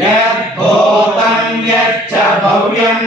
यद्भूतं यच्च भव्यम्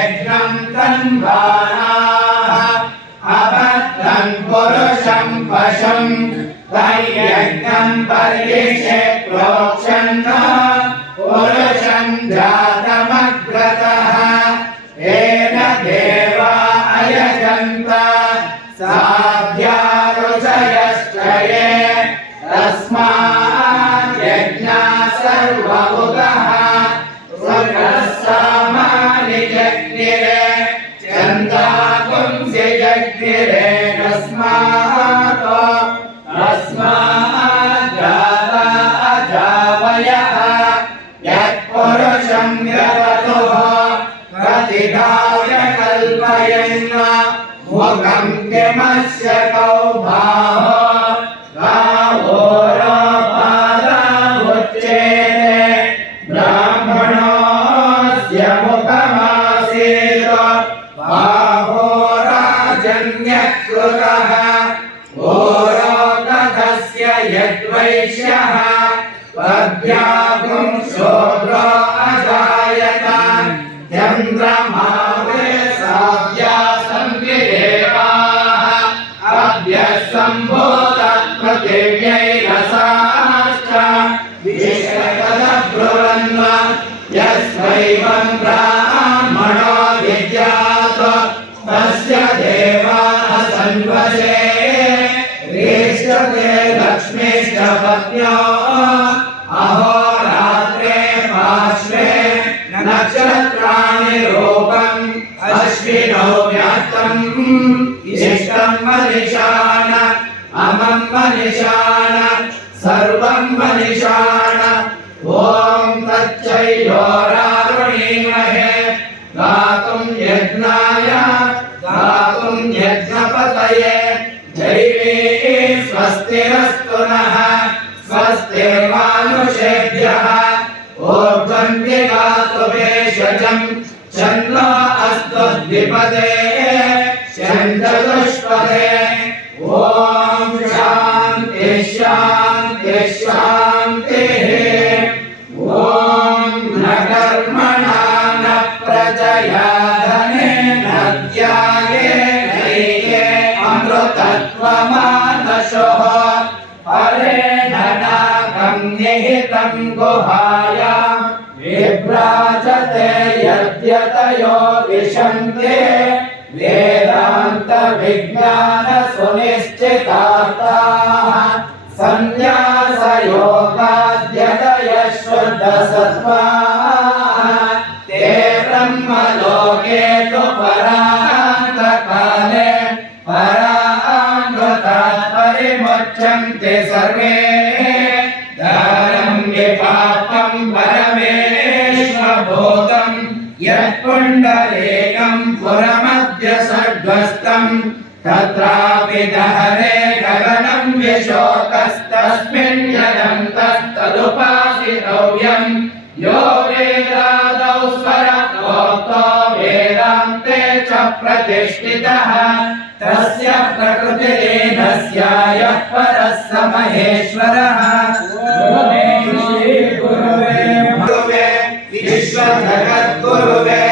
त्रिसप्तयज्ञम् तन्वानाः अबद्धम् पुरुषम् पशुम् तयज्ञम् पर्यषे प्रोक्षन् पुरुषम् जातमग्रतः येन देवा अयजन्त साध्यारुषयश्चये तस्मात् यज्ञा सर्वभूतः मुखं किमस्य कौ बाहो गावोरपादावुच्येते ब्राह्मणोऽस्य मुखमासीत् बाहो राजन्यकृतः रसाश्च विश्वकदब्रुवन् यस्वैवं ब्राह्मणो विद्यात् तस्य देवाः सन्वशे रेष्टते लक्ष्मीश्च पत्न्यो अहोरात्रे पार्श्वे नक्षत्राणि रूपम् अश्विनौ व्याप्तम् इष्टम् मनिषाण अमम् मनिषाण सर्वम् मनिषाण ॐ तच्चैयोरारुणीमहे गातुम् यज्ञाय गातुम् यज्ञपतये। दैवी स्वस्तिरस्तु नः स्वस्तिर्मानुषेभ्यः ऊर्ध्वन्ति गातु भेषजम् चन्नो अस्तु मृतत्वमानशः हरेणनाकम् निहितम् गुहायाम् विभ्राजते यद्यतयो विशन्ते। वेदान्तविज्ञानसुनिश्चितार्थाः। सन्न्यासयोगाद्यतयश्वदसत्त्वा तत्रापि दहरे गगनं विशोकस्तस्मिन् यदन्तस्तदुपासितव्यम् यो वेदादौ स्वरप्रोक्तो वेदान्ते च प्रतिष्ठितः तस्य प्रकृतिलीनस्य यः परः स महेश्वरः गुरुवे श्रीगुरुवे गुरुवे विश्वजगद्गुरुवे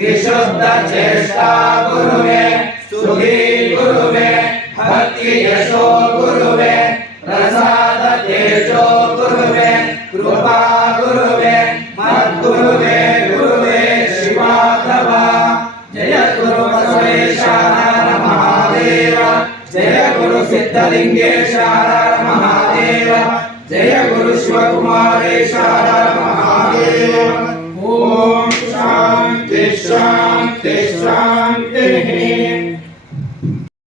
विशुद्धचेष्टा गुरुवे सुखी गुरुवे जय गुरु शिवकुमारेशार महादेव ओम